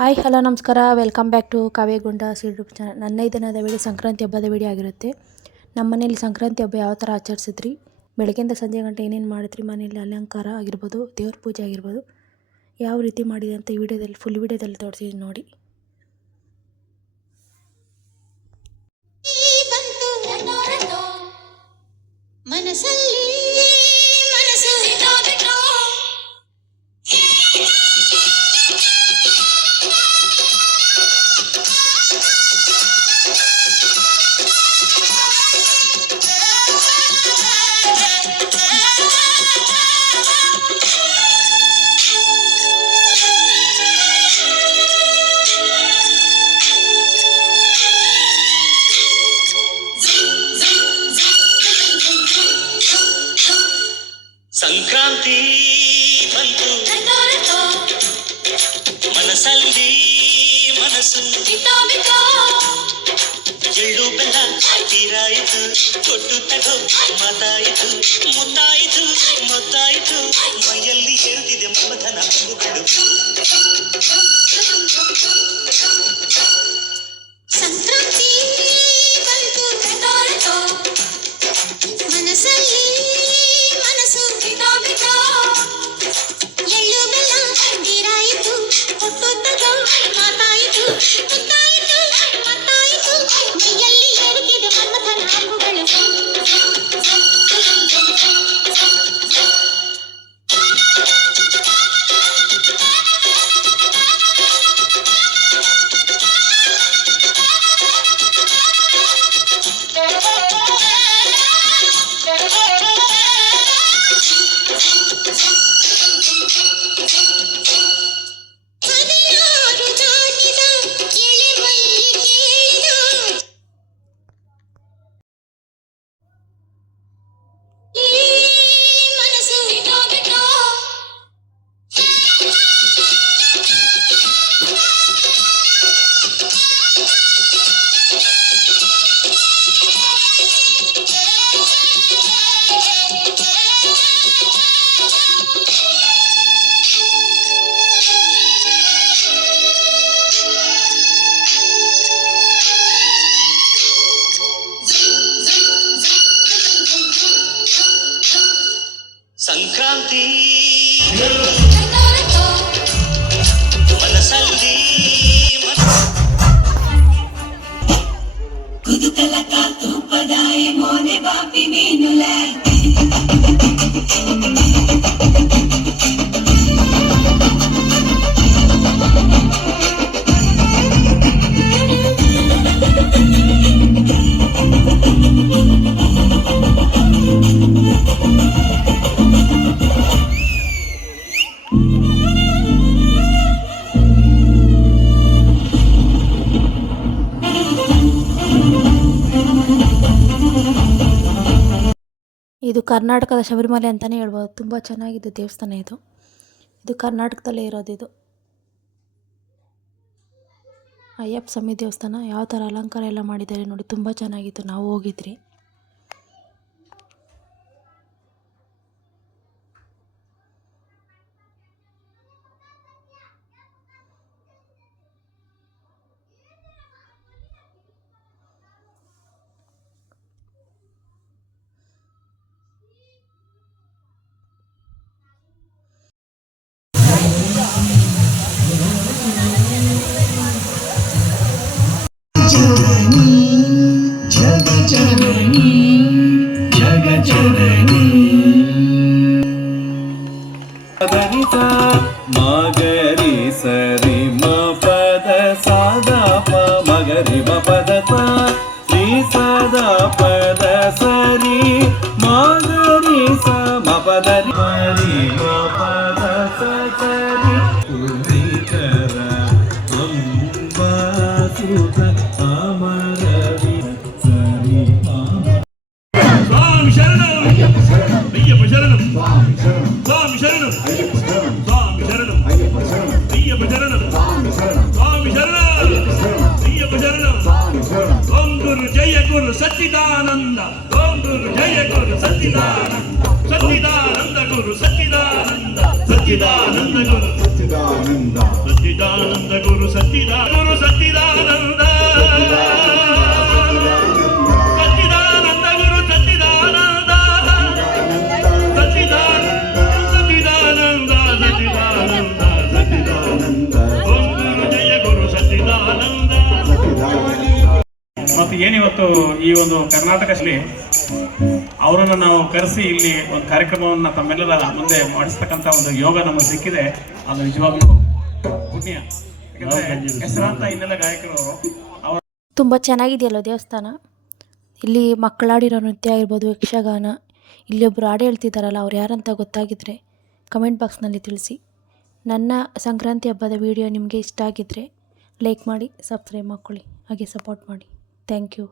Hi hello ನಮಸ್ಕಾರ, welcome back to Kavyagunda YouTube channel. ನನ್ನ ದಿನದ ವಿಡಿಯೋ ಸಂಕ್ರಾಂತಿ ಹಬ್ಬದ ವಿಡಿಯೋ ಆಗಿರುತ್ತೆ. ನಮ್ಮ ಮನೇಲಿ ಸಂಕ್ರಾಂತಿ ಹಬ್ಬ ಯಾವ ಥರ ಆಚರಿಸಿದ್ರಿ, ಬೆಳಗ್ಗೆಯಿಂದ ಸಂಜೆ ಗಂಟೆ ಏನೇನು ಮಾಡಿದ್ರಿ, ಮನೇಲಿ ಅಲಂಕಾರ ಆಗಿರ್ಬೋದು, ದೇವ್ರ ಪೂಜೆ ಆಗಿರ್ಬೋದು, ಯಾವ ರೀತಿ ಮಾಡಿದೆ ಅಂತ ಈ ವಿಡಿಯೋದಲ್ಲಿ ಫುಲ್ ವಿಡಿಯೋದಲ್ಲಿ ತೋರಿಸಿದ್ದೀನಿ ನೋಡಿ. ಸಂಕ್ರಾಂತಿ ಬಂತು ಮನಸ್ಸಲ್ಲಿ ಮನಸ್ಸು ಎಳ್ಳು ಬೆಲ್ಲ ತೀರಾಯಿತು, ಕೊಟ್ಟು ತಗೋ ಮಾತಾಯಿತು, ಮುತ್ತಾಯಿತು ಮೊತ್ತಾಯಿತು, ಮೈಯಲ್ಲಿ ಹೇಳ್ತಿದೆ ಮಮತನ ಹಬ್ಬಗಳು. ಸಂಕ್ರಾಂತಿ ಬಂತು ಮನಸ್ಸಲ್ಲಿ ಮನಸ್ಸು ಎಳ್ಳು ಬೆಲ್ಲ ತೀರಾಯಿತು, ಕೊಟ್ಟು ತಗೋ ಮಾತಾಯಿತು, ಮುತ್ತಾಯಿತು ಮತ್ತಾಯಿತು, ಮೈಯಲ್ಲಿ ಏರುತ್ತಿದೆ ಮನ್ಮಥನ ಹಬ್ಬಗಳು. ಸಂಕ್ರಾಂತಿ ಮನಸ್ಸಲ್ಲಿ ಕುದುತಲಕ ತೂಪದಾಯ ಮೋನೆ ಬಾಪಿ ಮೀನುಲ ಇದು ಕರ್ನಾಟಕದ ಶಬರಿಮಲೆ ಅಂತಲೇ ಹೇಳ್ಬೋದು. ತುಂಬ ಚೆನ್ನಾಗಿದೆ ದೇವಸ್ಥಾನ ಇದು. ಇದು ಕರ್ನಾಟಕದಲ್ಲೇ ಇರೋದು. ಇದು ಅಯ್ಯಪ್ಪ ಸ್ವಾಮಿ ದೇವಸ್ಥಾನ. ಯಾವ ಥರ ಅಲಂಕಾರ ಎಲ್ಲ ಮಾಡಿದ್ದಾರೆ ನೋಡಿ, ತುಂಬ ಚೆನ್ನಾಗಿತ್ತು. ನಾವು ಹೋಗಿದ್ರಿ. ಮಗರಿ ಸರಿ ಮ ಪದ ಸಾದ ಪ ಮಗರಿ ಮ ಪದ ಪ ಶ್ರೀ ಸಾದ ಪದ ಸರಿ ಮಗರಿ ಸ ಮ ಪದ ಮರಿ ಮ ಪದ ಸರಿ ಪುರಿಕರ ಅಂಬಾಸುತ ಅಮರವಿ ಸರಿ ಸ್ವಾಮಿ ಶರಣಂ ಅಯ್ಯಪ್ಪ ಶರಣಂ ಸ್ವಾಮಿ ಶರಣಂ ಸ್ವಾಮಿ ಶರಣಂ ಸ್ವಾಮಿ ಶರಣಂ ಅಯ್ಯಪ್ಪ ಶರಣಂ ಸ್ವಾಮಿ ಶರಣಂ ಅಯ್ಯಪ್ಪ ಶರಣಂ ಓಂ ಗುರು ಜಯ ಗುರು ಸಚ್ಚಿದಾನಂದ, ಓಂ ಗುರು ಜಯ ಗುರು ಸಚ್ಚಿದಾನಂದ, ಸಚ್ಚಿದಾನಂದ ಗುರು ಸಚ್ಚಿದಾನಂದ, ಸಚ್ಚಿದಾನಂದ ಗುರು ಸಚ್ಚಿದಾನಂದ, ಸಚ್ಚಿದಾನಂದ ಗುರು ಗುರು ಸಚ್ಚಿದಾನಂದ ಸಚ್ಚಿದಾನಂದ ಗುರು ಸಚ್ಚಿದಾನಂದ ಸಚ್ಚಿದಾನಂದ ಸಚ್ಚಿದಾನಂದ ಸಚ್ಚಿದಾನಂದ ಓಂ ಗುರು ಜಯ ಗುರು ಸಚ್ಚಿದಾನಂದ. ಮತ್ತು ಏನಿವತ್ತು ಈ ಒಂದು ಕರ್ನಾಟಕದಲ್ಲಿ ಅವರನ್ನು ನಾವು ಕರೆಸಿ ಇಲ್ಲಿ ಒಂದು ಕಾರ್ಯಕ್ರಮವನ್ನು ತಮ್ಮೆಲ್ಲರ ಮುಂದೆ ಮಾಡಿಸ್ತಕ್ಕಂಥ ಒಂದು ಯೋಗ ನಮಗೆ ಸಿಕ್ಕಿದೆ. ಅದು ನಿಜವಾಗ್ಲೂ ಪುಣ್ಯ. ಯಾಕಂದರೆ ಹೆಸರಾಂತ ಇನ್ನೆಲ್ಲ ಗಾಯಕರು ಅವರು. ತುಂಬ ಚೆನ್ನಾಗಿದೆಯಲ್ಲ ದೇವಸ್ಥಾನ. ಇಲ್ಲಿ ಮಕ್ಕಳಾಡಿರೋ ನೃತ್ಯ ಆಗಿರ್ಬೋದು, ಯಕ್ಷಗಾನ. ಇಲ್ಲಿ ಒಬ್ಬರು ಹಾಡು ಹೇಳ್ತಿದ್ದಾರಲ್ಲ, ಅವ್ರು ಯಾರಂತ ಗೊತ್ತಾಗಿದ್ದರೆ ಕಮೆಂಟ್ ಬಾಕ್ಸ್ನಲ್ಲಿ ತಿಳಿಸಿ. ನನ್ನ ಸಂಕ್ರಾಂತಿ ಹಬ್ಬದ ವಿಡಿಯೋ ನಿಮಗೆ ಇಷ್ಟ ಆಗಿದ್ದರೆ ಲೈಕ್ ಮಾಡಿ, ಸಬ್ಸ್ಕ್ರೈಬ್ ಮಾಡ್ಕೊಳ್ಳಿ, ಹಾಗೆ ಸಪೋರ್ಟ್ ಮಾಡಿ. Thank you.